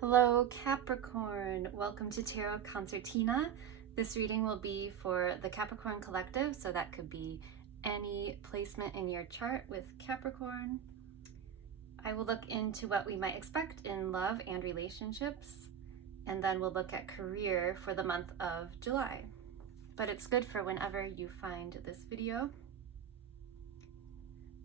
Hello Capricorn, welcome to Tarot Concertina. This reading will be for the Capricorn collective, so that could be any placement in your chart with Capricorn. I will look into what we might expect in love and relationships, and then we'll look at career for the month of July. But it's good for whenever you find this video.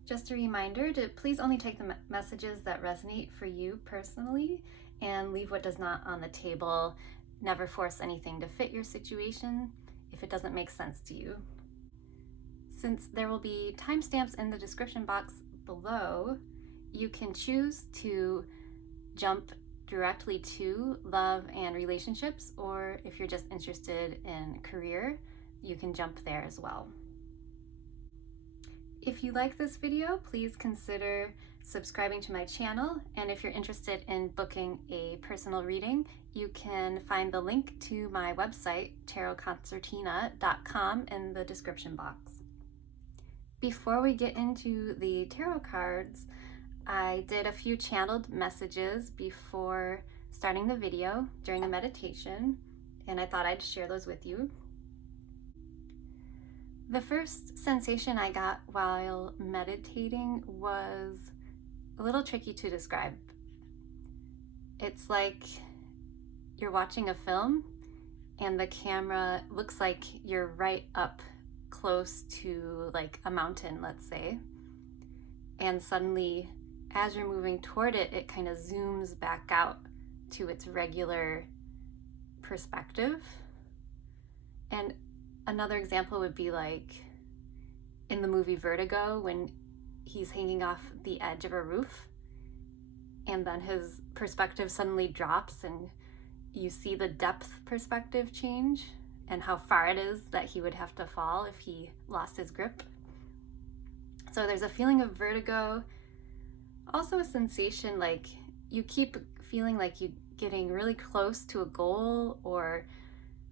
Just a reminder to please only take the messages that resonate for you personally and leave what does not on the table. Never force anything to fit your situation if it doesn't make sense to you. Since there will be timestamps in the description box below, you can choose to jump directly to love and relationships, or if you're just interested in career, you can jump there as well. If you like this video, please consider subscribing to my channel, and if you're interested in booking a personal reading, you can find the link to my website, tarotconcertina.com, in the description box. Before we get into the tarot cards, I did a few channeled messages before starting the video during a meditation, and I thought I'd share those with you. The first sensation I got while meditating was a little tricky to describe. It's like you're watching a film and the camera looks like you're right up close to like a mountain, let's say. And suddenly, as you're moving toward it, it kind of zooms back out to its regular perspective. And another example would be like in the movie Vertigo, when he's hanging off the edge of a roof and then his perspective suddenly drops and you see the depth perspective change and how far it is that he would have to fall if he lost his grip. So there's a feeling of vertigo, also a sensation like you keep feeling like you're getting really close to a goal or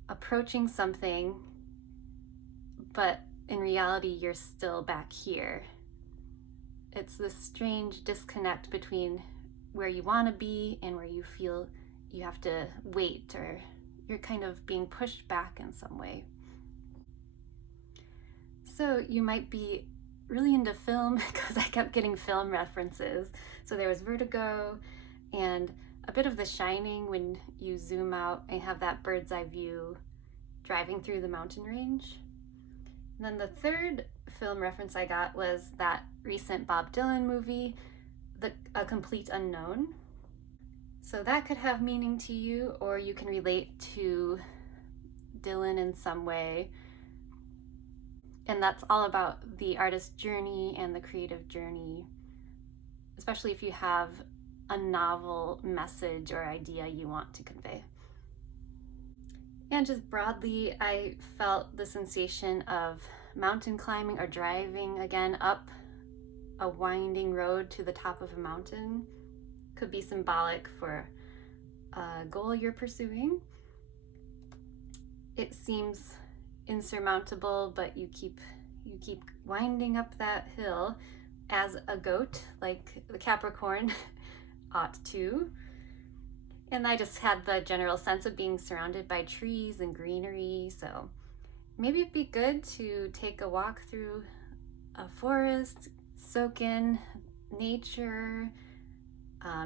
approaching something, but in reality, you're still back here. It's this strange disconnect between where you want to be and where you feel you have to wait, or you're kind of being pushed back in some way. So you might be really into film, because I kept getting film references. So there was Vertigo and a bit of The Shining when you zoom out and have that bird's eye view driving through the mountain range. And then the third film reference I got was that recent Bob Dylan movie, A Complete Unknown. So that could have meaning to you, or you can relate to Dylan in some way. And that's all about the artist's journey and the creative journey, especially if you have a novel message or idea you want to convey. And just broadly, I felt the sensation of mountain climbing or driving again up a winding road to the top of a mountain. Could be symbolic for a goal you're pursuing. It seems insurmountable, but you keep winding up that hill as a goat, like the Capricorn ought to. And I just had the general sense of being surrounded by trees and greenery, so maybe it'd be good to take a walk through a forest, soak in nature,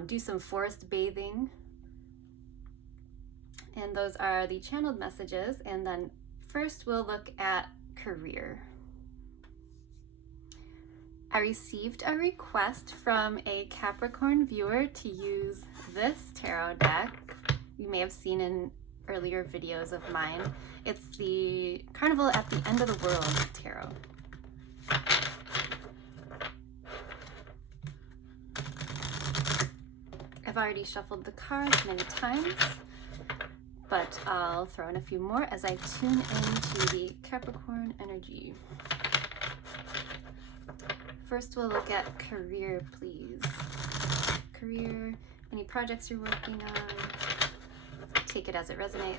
do some forest bathing. And those are the channeled messages, and then first we'll look at career. I received a request from a Capricorn viewer to use this tarot deck. You may have seen in earlier videos of mine. It's the Carnival at the End of the World tarot. I've already shuffled the cards many times, but I'll throw in a few more as I tune into the Capricorn energy. First, we'll look at career, please. Career, any projects you're working on, take it as it resonates.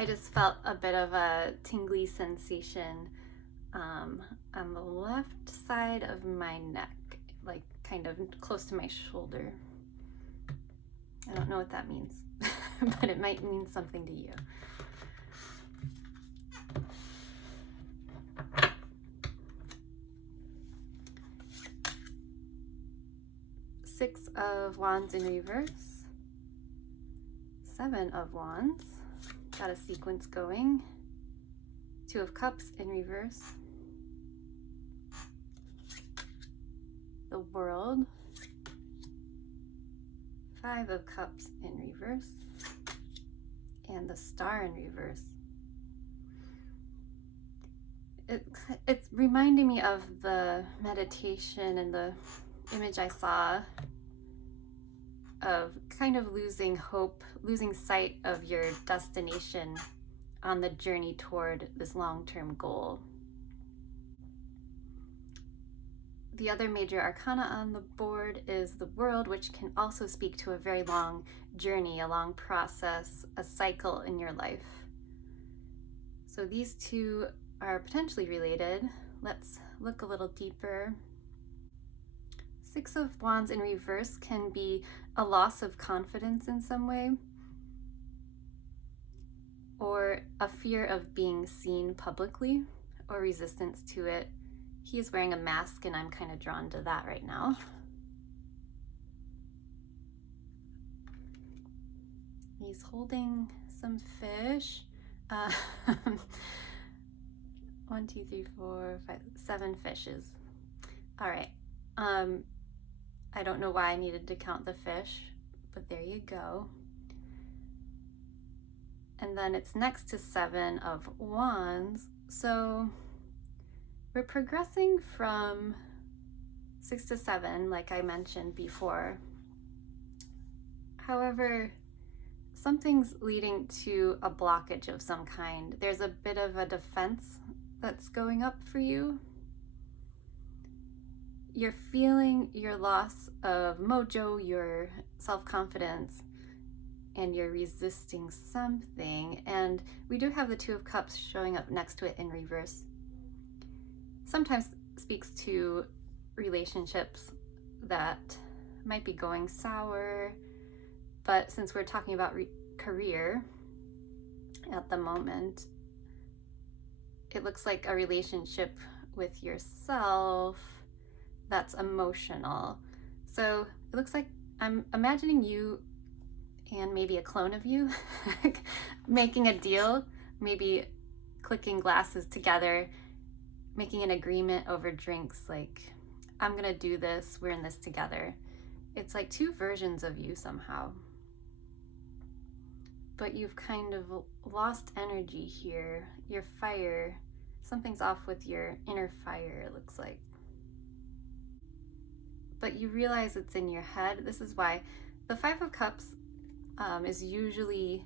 I just felt a bit of a tingly sensation on the left side of my neck, like kind of close to my shoulder. I don't know what that means, but it might mean something to you. Six of Wands in reverse, Seven of Wands, got a sequence going, Two of Cups in reverse, the World, Five of Cups in reverse, and the Star in reverse. It's reminding me of the meditation and the image I saw of kind of losing hope, losing sight of your destination on the journey toward this long-term goal. The other major arcana on the board is the World, which can also speak to a very long journey, a long process, a cycle in your life. So these two are potentially related. Let's look a little deeper. Six of Wands in reverse can be a loss of confidence in some way, or a fear of being seen publicly, or resistance to it. He is wearing a mask and I'm kind of drawn to that right now. He's holding some fish. 1, 2, 3, 4, 5, 7 fishes. All right. I don't know why I needed to count the fish, but there you go. And then it's next to Seven of Wands. So we're progressing from 6 to 7, like I mentioned before. However, something's leading to a blockage of some kind. There's a bit of a defense that's going up for you. You're feeling your loss of mojo, your self-confidence, and you're resisting something. And we do have the Two of Cups showing up next to it in reverse. Sometimes speaks to relationships that might be going sour, but since we're talking about career at the moment, it looks like a relationship with yourself that's emotional. So it looks like I'm imagining you and maybe a clone of you making a deal, maybe clicking glasses together, making an agreement over drinks, like, I'm gonna do this, we're in this together. It's like two versions of you somehow. But you've kind of lost energy here, your fire. Something's off with your inner fire, it looks like. But you realize it's in your head. This is why the Five of Cups is usually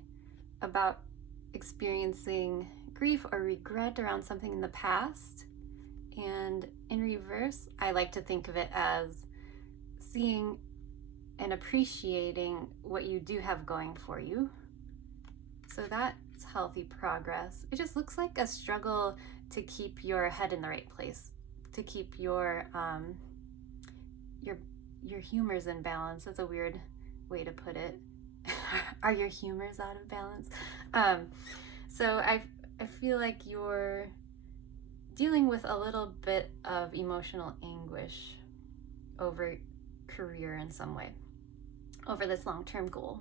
about experiencing grief or regret around something in the past. And in reverse, I like to think of it as seeing and appreciating what you do have going for you. So that's healthy progress. It just looks like a struggle to keep your head in the right place, to keep your humors in balance. That's a weird way to put it. Are your humors out of balance? So I feel like you're dealing with a little bit of emotional anguish over career in some way, over this long-term goal.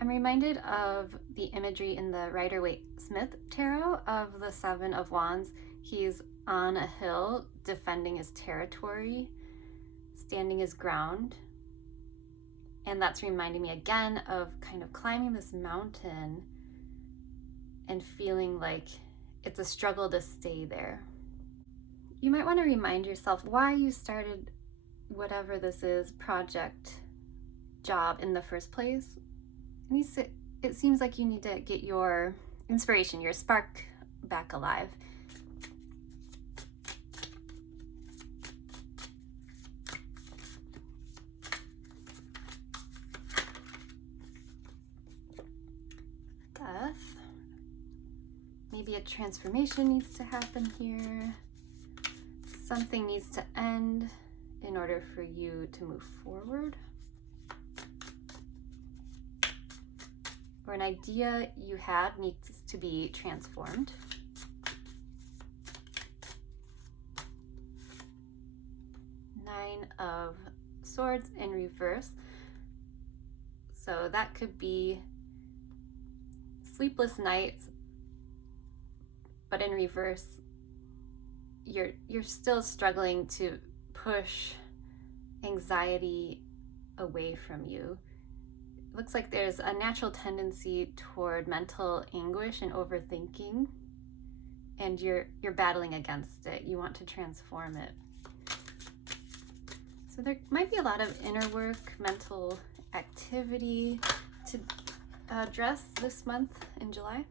I'm reminded of the imagery in the Rider-Waite-Smith Tarot of the Seven of Wands. He's on a hill defending his territory, standing his ground. And that's reminding me again of kind of climbing this mountain and feeling like it's a struggle to stay there. You might want to remind yourself why you started whatever this is, project, job in the first place. It seems like you need to get your inspiration, your spark back alive. Maybe a transformation needs to happen here. Something needs to end in order for you to move forward. Or an idea you had needs to be transformed. Nine of Swords in reverse. So that could be sleepless nights, but in reverse, you're still struggling to push anxiety away from you. It looks like there's a natural tendency toward mental anguish and overthinking, and you're battling against it. You want to transform it. So there might be a lot of inner work, mental activity to address this month in July.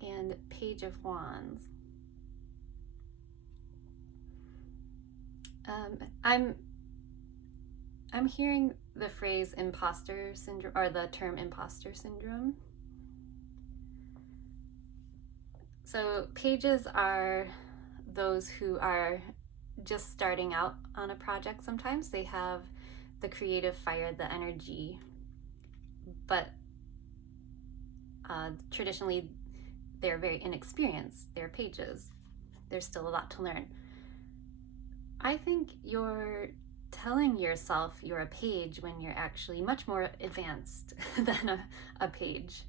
And Page of Wands. I'm hearing the phrase imposter syndrome, or the term imposter syndrome. So pages are those who are just starting out on a project. Sometimes they have the creative fire, the energy, but traditionally they're very inexperienced. They're pages. There's still a lot to learn. I think you're telling yourself you're a page when you're actually much more advanced than a page.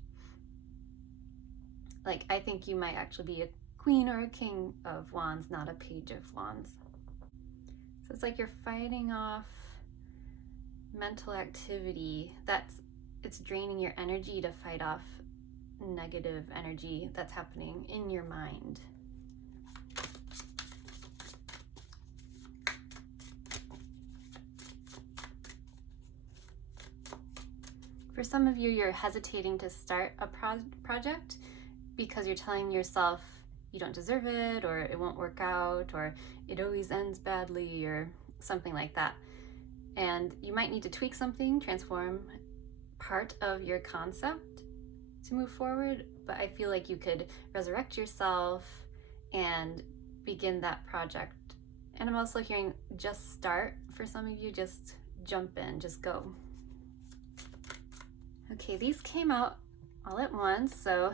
Like, I think you might actually be a queen or a king of wands, not a page of wands. So it's like you're fighting off mental activity it's draining your energy to fight off negative energy that's happening in your mind. For some of you, you're hesitating to start a project because you're telling yourself you don't deserve it, or it won't work out, or it always ends badly, or something like that. And you might need to tweak something, transform part of your concept to move forward, but I feel like you could resurrect yourself and begin that project. And I'm also hearing just start for some of you, just jump in, just go. Okay, these came out all at once. So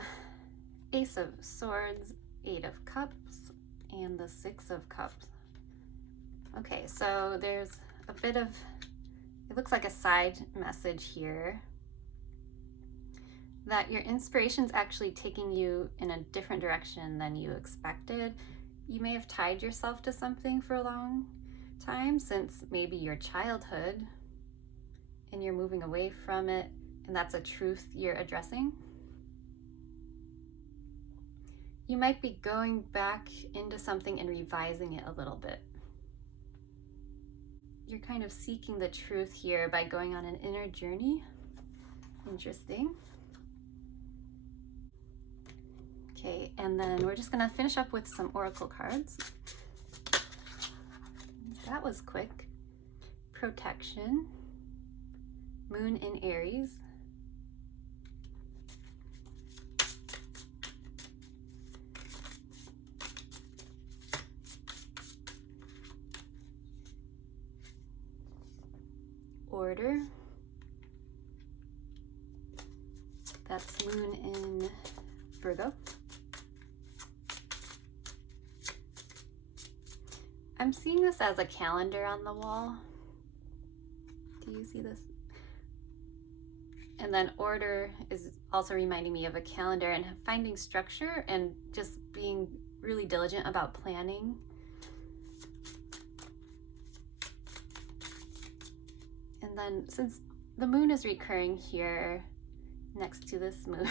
Ace of Swords, Eight of Cups, and the Six of Cups. Okay, so there's a bit of, it looks like a side message here that your inspiration's actually taking you in a different direction than you expected. You may have tied yourself to something for a long time, since maybe your childhood, and you're moving away from it, and that's a truth you're addressing. You might be going back into something and revising it a little bit. You're kind of seeking the truth here by going on an inner journey. Interesting. Okay, and then we're just gonna finish up with some oracle cards. That was quick. Protection, Moon in Aries, Order, that's Moon in Virgo. I'm seeing this as a calendar on the wall. Do you see this? And then Order is also reminding me of a calendar and finding structure and just being really diligent about planning. And then since the moon is recurring here next to this moon,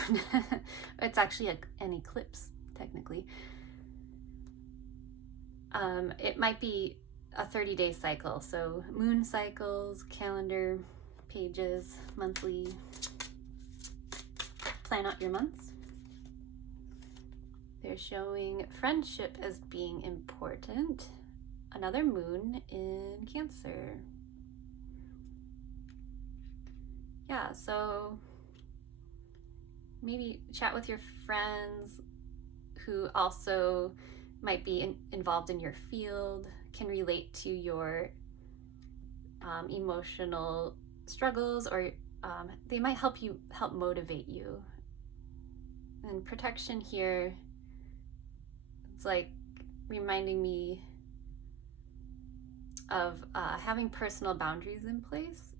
it's actually an eclipse technically. It might be a 30-day cycle. So moon cycles, calendar, pages, monthly. Plan out your months. They're showing friendship as being important. Another moon in Cancer. Yeah, so maybe chat with your friends who also might be involved in your field, can relate to your emotional struggles, or they might help motivate you. And protection here, it's like reminding me of having personal boundaries in place,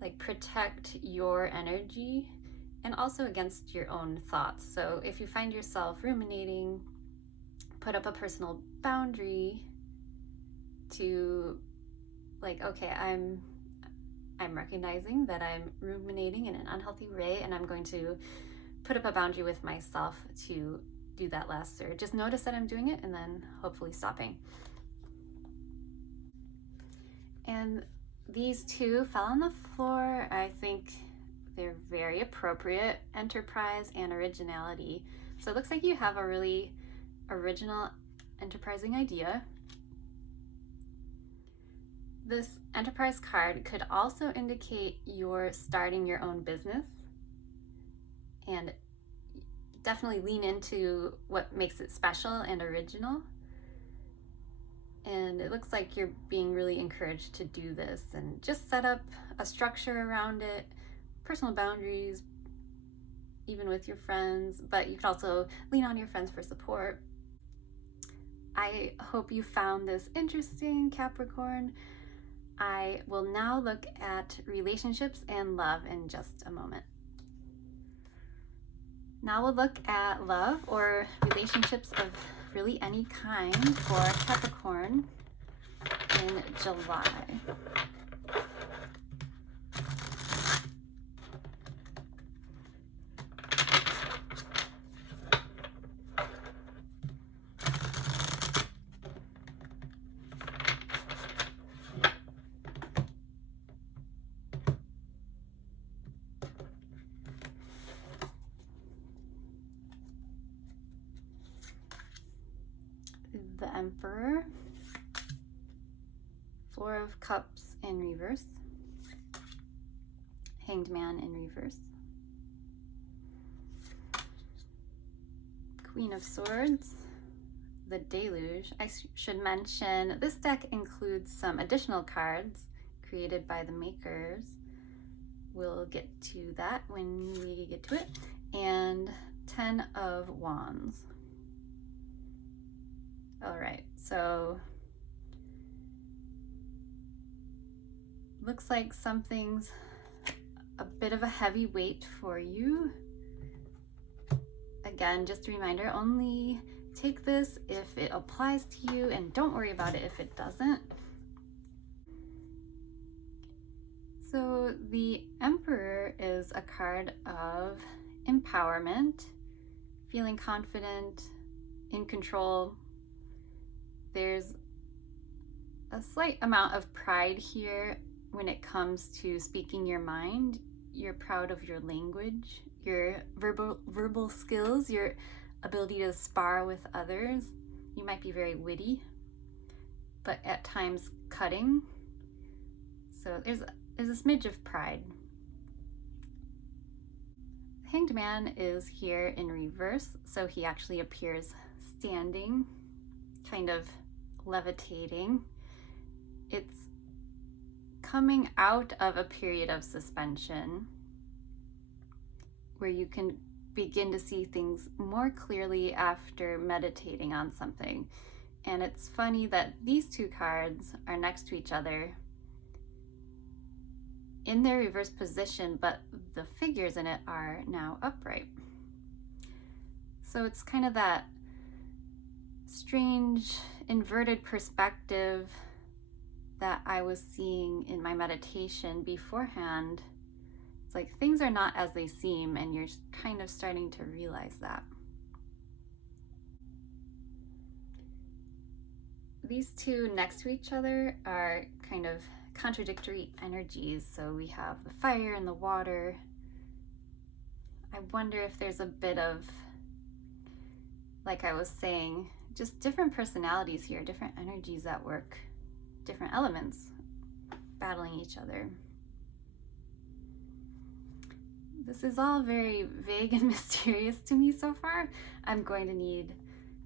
like protect your energy and also against your own thoughts. So if you find yourself ruminating, put up a personal boundary to, like, okay, I'm recognizing that I'm ruminating in an unhealthy way, and I'm going to put up a boundary with myself to do that less, or just notice that I'm doing it and then hopefully stopping. And these two fell on the floor. I think they're very appropriate: enterprise and originality. So it looks like you have a really original, enterprising idea. This enterprise card could also indicate you're starting your own business, and definitely lean into what makes it special and original. And it looks like you're being really encouraged to do this, and just set up a structure around it, personal boundaries, even with your friends, but you could also lean on your friends for support. I hope you found this interesting, Capricorn. I will now look at relationships and love in just a moment. Now we'll look at love, or relationships of really any kind, for Capricorn in July. The Emperor, Four of Cups in reverse, Hanged Man in reverse, Queen of Swords, the Deluge. I should mention this deck includes some additional cards created by the makers. We'll get to that when we get to it. And 10 of Wands. All right, so looks like something's a bit of a heavy weight for you. Again, just a reminder, only take this if it applies to you, and don't worry about it if it doesn't. So the Emperor is a card of empowerment, feeling confident, in control. There's a slight amount of pride here when it comes to speaking your mind. You're proud of your language, your verbal skills, your ability to spar with others. You might be very witty, but at times cutting. So there's a smidge of pride. Hanged Man is here in reverse, so he actually appears standing, kind of levitating. It's coming out of a period of suspension where you can begin to see things more clearly after meditating on something. And it's funny that these two cards are next to each other in their reverse position, but the figures in it are now upright. So it's kind of that strange inverted perspective that I was seeing in my meditation beforehand. It's like things are not as they seem, and you're kind of starting to realize that. These two next to each other are kind of contradictory energies. So we have the fire and the water. I wonder if there's a bit of, like I was saying, just different personalities here, different energies at work, different elements battling each other. This is all very vague and mysterious to me so far. I'm going to need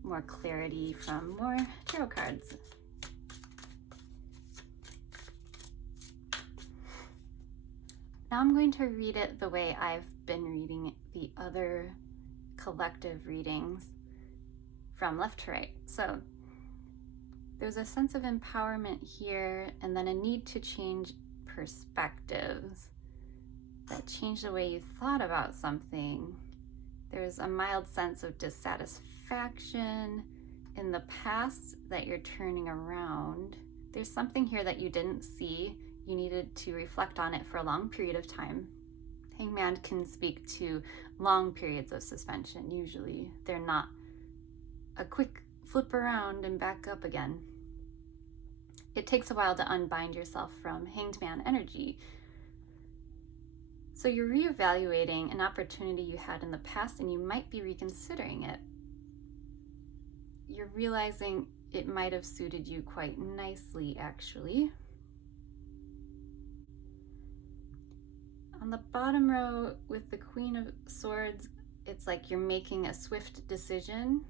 more clarity from more tarot cards. Now I'm going to read it the way I've been reading the other collective readings from left to right. So there's a sense of empowerment here, and then a need to change perspectives that change the way you thought about something. There's a mild sense of dissatisfaction in the past that you're turning around. There's something here that you didn't see. You needed to reflect on it for a long period of time. Hangman can speak to long periods of suspension. Usually they're not a quick flip around and back up again. It takes a while to unbind yourself from Hanged Man energy. So you're reevaluating an opportunity you had in the past, and you might be reconsidering it. You're realizing it might have suited you quite nicely, actually. On the bottom row with the Queen of Swords, it's like you're making a swift decision.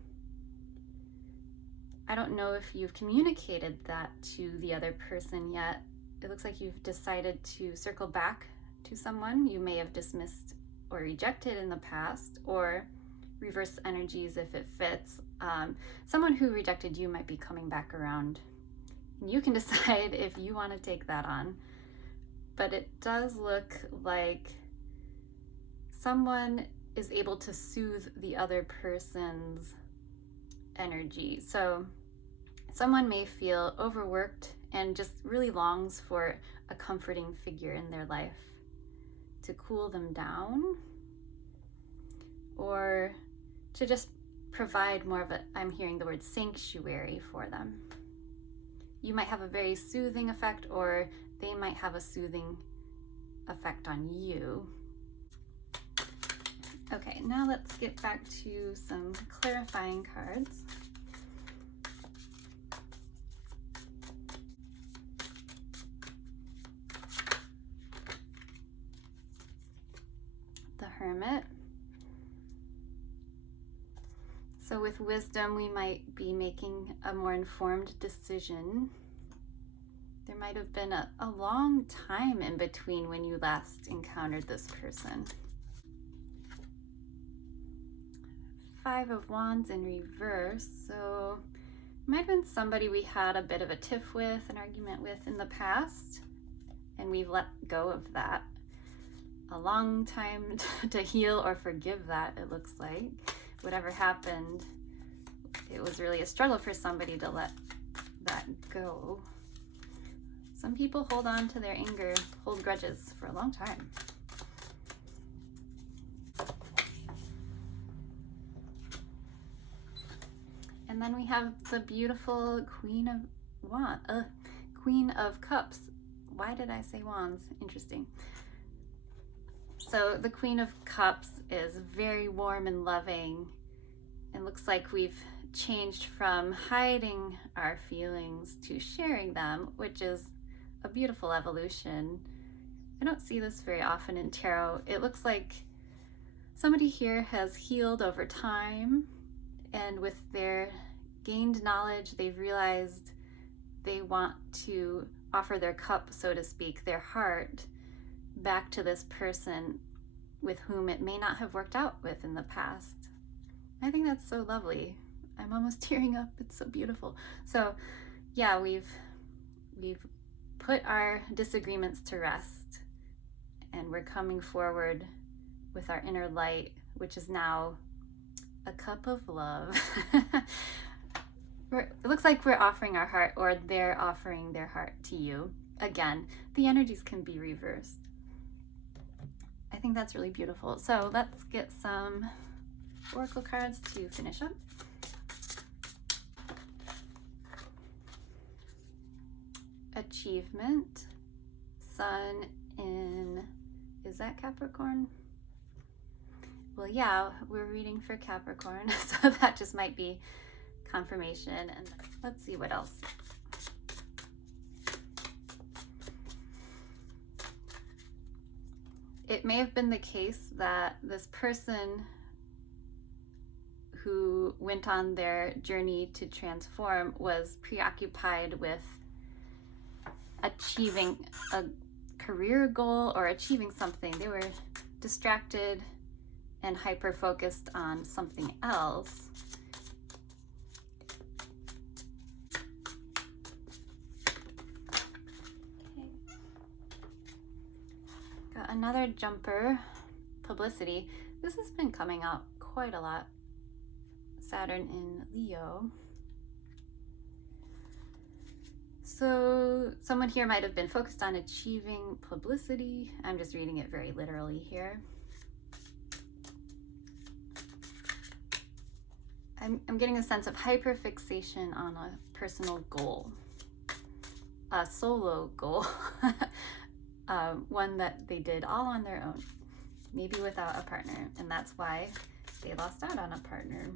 I don't know if you've communicated that to the other person yet. It looks like you've decided to circle back to someone you may have dismissed or rejected in the past, or reverse energies if it fits. Someone who rejected you might be coming back around. And you can decide if you want to take that on. But it does look like someone is able to soothe the other person's energy. So someone may feel overworked and just really longs for a comforting figure in their life to cool them down, or to just provide more of a, I'm hearing the word sanctuary for them. You might have a very soothing effect, or they might have a soothing effect on you. Okay, now let's get back to some clarifying cards. The Hermit. So with wisdom, we might be making a more informed decision. There might have been a long time in between when you last encountered this person. Five of Wands in reverse. So it might have been somebody we had a bit of a tiff with, an argument with in the past, and we've let go of that. A long time to heal or forgive that, it looks like. Whatever happened, it was really a struggle for somebody to let that go. Some people hold on to their anger, hold grudges for a long time. And then we have the beautiful Queen of Cups. Why did I say Wands? Interesting. So the Queen of Cups is very warm and loving, and looks like we've changed from hiding our feelings to sharing them, which is a beautiful evolution. I don't see this very often in tarot. It looks like somebody here has healed over time, and with their gained knowledge, they've realized they want to offer their cup, so to speak, their heart, back to this person with whom it may not have worked out with in the past. I think that's so lovely. I'm almost tearing up. It's so beautiful. So yeah, we've put our disagreements to rest, and we're coming forward with our inner light, which is now a cup of love. It looks like we're offering our heart, or they're offering their heart to you. Again, the energies can be reversed. I think that's really beautiful. So let's get some oracle cards to finish up. Achievement. Sun in, is that Capricorn? Well, yeah, we're reading for Capricorn, so that just might be confirmation. And let's see what else. it may have been the case that this person who went on their journey to transform was preoccupied with achieving a career goal or achieving something. They were distracted and hyper-focused on something else. Okay. Got another jumper, publicity. This has been coming up quite a lot. Saturn in Leo. So someone here might have been focused on achieving publicity. I'm just reading it very literally here. I'm getting a sense of hyperfixation on a personal goal, a solo goal, one that they did all on their own, maybe without a partner, and that's why they lost out on a partner.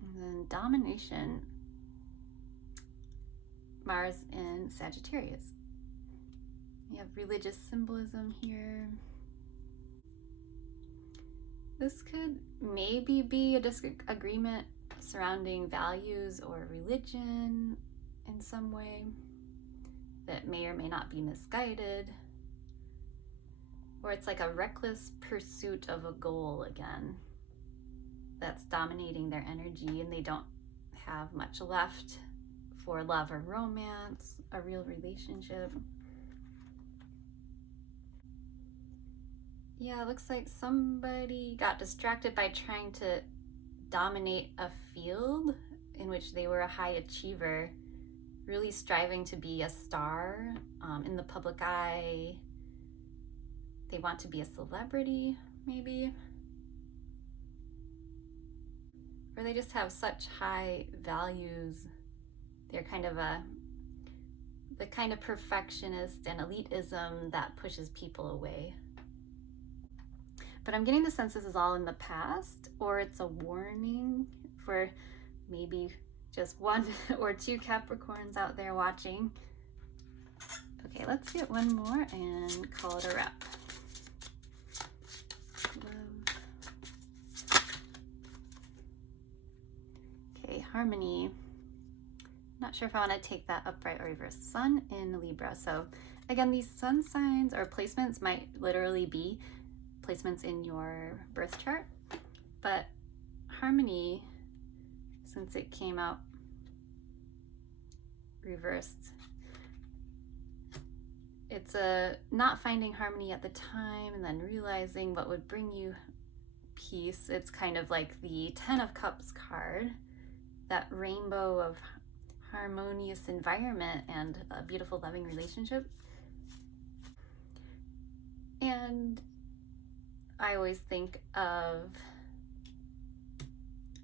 And then domination, Mars in Sagittarius. We have religious symbolism here. This could maybe be a disagreement surrounding values or religion in some way that may or may not be misguided. Or it's like a reckless pursuit of a goal again that's dominating their energy, and they don't have much left for love or romance, a real relationship. Yeah, it looks like somebody got distracted by trying to dominate a field in which they were a high achiever, really striving to be a star in the public eye. They want to be a celebrity, maybe. Or they just have such high values. They're kind of the kind of perfectionist and elitism that pushes people away. But I'm getting the sense this is all in the past, or it's a warning for maybe just one or two Capricorns out there watching. Okay, let's get one more and call it a wrap. Okay, harmony. Not sure if I want to take that upright or reverse. Sun in Libra. So again, these sun signs or placements might literally be placements in your birth chart, but harmony, since it came out reversed, it's a not finding harmony at the time and then realizing what would bring you peace. It's kind of like the 10 of Cups card, that rainbow of harmonious environment and a beautiful loving relationship. And I always think of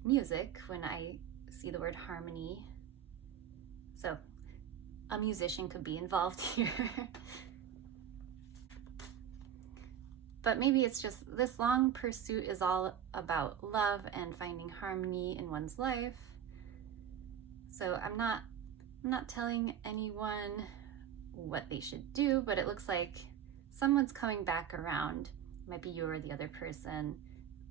music when I see the word harmony. So a musician could be involved here. But maybe it's just this long pursuit is all about love and finding harmony in one's life. So I'm not telling anyone what they should do, but it looks like someone's coming back around. Might be you or the other person,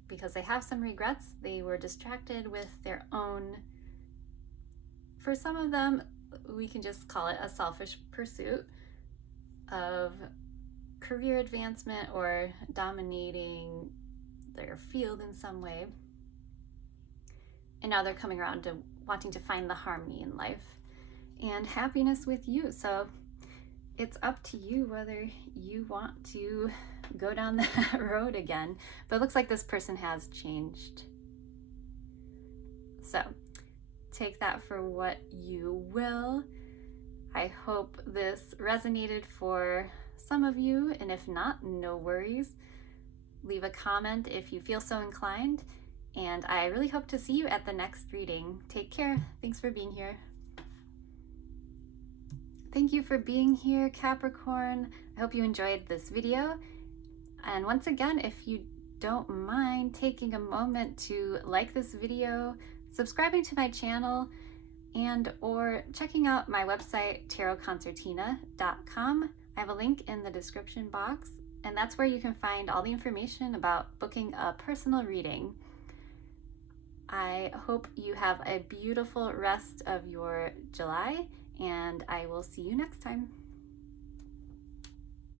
because they have some regrets. They were distracted with their own, for some of them, we can just call it a selfish pursuit of career advancement or dominating their field in some way. And now they're coming around to wanting to find the harmony in life and happiness with you. So it's up to you whether you want to go down that road again. But it looks like this person has changed. So take that for what you will. I hope this resonated for some of you, and if not, no worries. Leave a comment if you feel so inclined, and I really hope to see you at the next reading. Take care. Thanks for being here. Thank you for being here, Capricorn. I hope you enjoyed this video. And once again, if you don't mind taking a moment to like this video, subscribing to my channel, and or checking out my website, tarotconcertina.com. I have a link in the description box, and that's where you can find all the information about booking a personal reading. I hope you have a beautiful rest of your July, and I will see you next time.